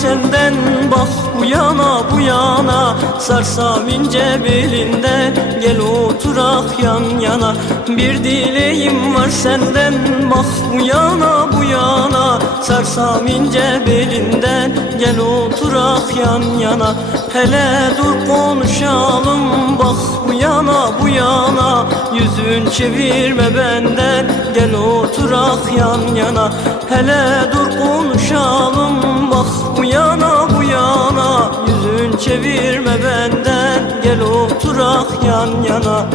senden Bak bu yana bu yana. Sarsam ince belinden Gel oturak yan yana. Bir dileğim var senden Bak bu yana Sarsam ince belinden Gel oturak yan yana. Hele dur konuşalım Bak bu yana bu yana. Yüzün çevirme benden Gel oturak yan yana. Hele dur konuşalım Bak bu yana bu yana. Yüzün çevirme benden Gel oturak yan yana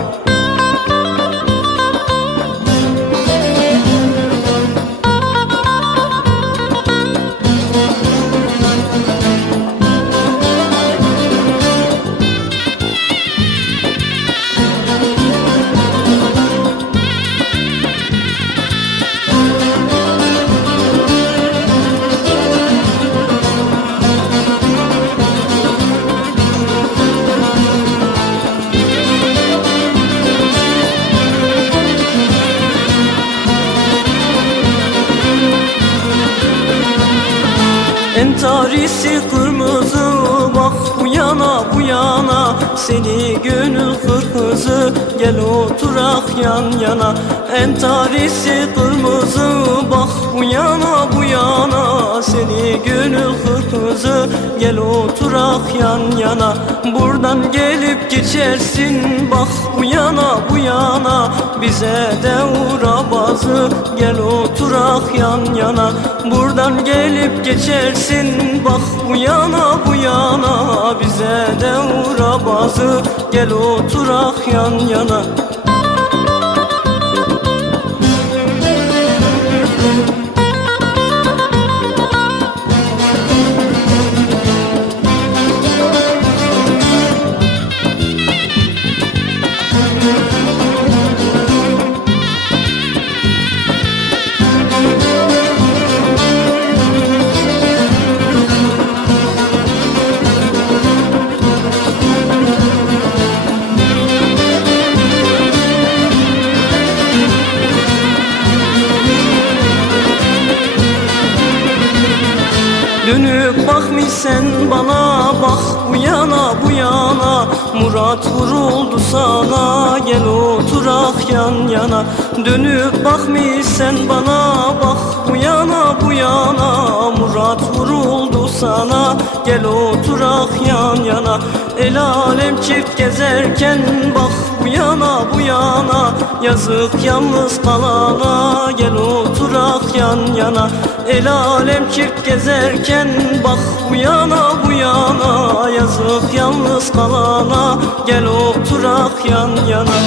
Entarisi kırmızı bak bu yana bu yana. Seni gönül kırmızı gel oturak yan yana. Entarisi kırmızı bak bu yana bu yana. Seni gönül kırmızı gel oturak yan yana. Buradan gelip geçersin bak bu yana bu yana. Bize de uğra bazı gel oturak yan yana. Buradan gelip geçersin bak bu yana bu yana. Bize de uğra bazı gel oturak yan yana Dönüp bakmış sen bana bak bu yana bu yana. Murat vuruldu sana gel oturak yan yana. Dönüp bakmış sen bana bak bu yana bu yana. Murat vuruldu sana gel oturak yan yana. El alem çift gezerken bak bu yana bu yana. Yazık yalnız kalana gel oturak yan yana El alem çift gezerken bak bu yana bu yana. Yazık yalnız kalana gel oturak yan yana